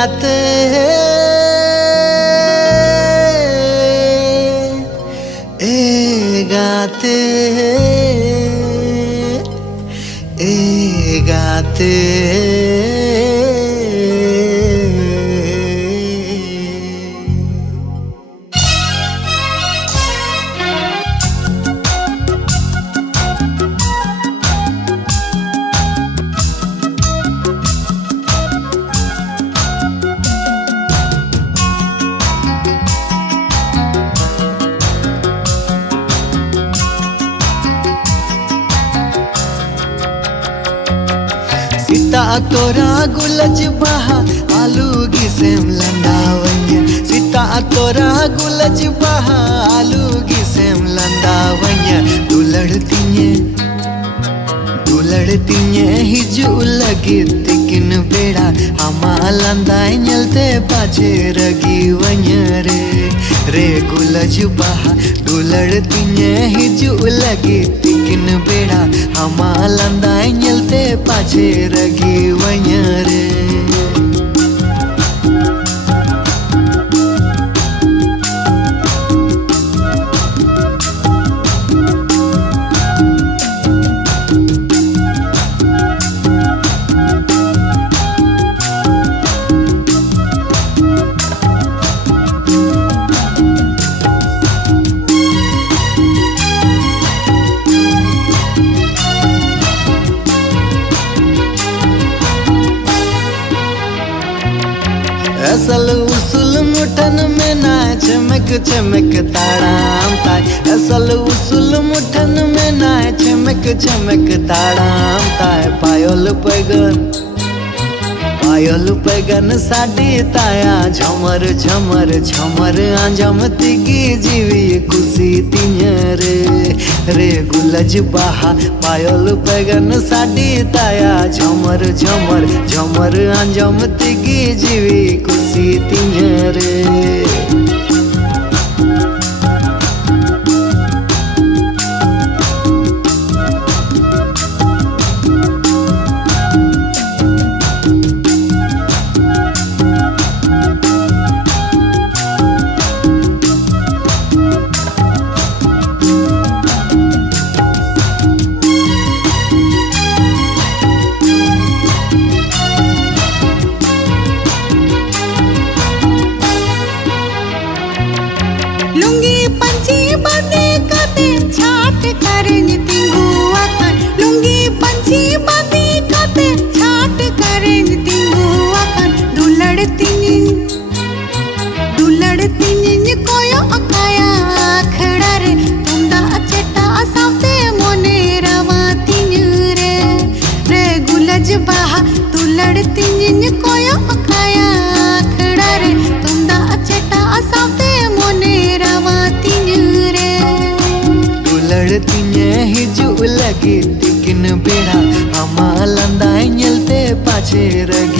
गाते गाते गाते सीता तोरा गुलज बहा आलू गिसेम लंदावन्य सीता तोरा गुलज बहा आलू गिसेम लंदावन्य दुलड़तीने हिजू लगी तिकिन बेड़ा हमा लंदाई ñलते पाछे रगी वन्य रे गुलज बहा दुलड़तीने हिजू लगी तिकिन बेड़ा हमा लंदाई ñलते पाछे रगी वन्य रे असल उसल मुठन में ना चमक चमक ताड़ाम ताय असल उसल मुठन में ना चमक चमक ताड़ाम ताय पायल पैगन साड़ी ताया झमर झमर झमर आंजम तिगी जीवी खुशी तिन्य रे गुलज बहा पायल पैगन साड़ी ताया झमर झमर झमर आंजम तिगी जीवी खुशी तिन्य रे लुंगी पंची बंदे कते छाट करन तिंगुआ कान लुंगी पंची बंदे कते छाट करन तिंगुआ कान दुलड़तीन कोयो अकाया खड़ा रे तुंदा चटा साथे मोने रवातीन रे गुलज बहा दुलड़तीन कोयो अकाया खड़ा रे तुंदा चटा साथे दुलड़तीने हिजू लगी तिकिन बेड़ा हमा लंदाई ñलते पाछे रगी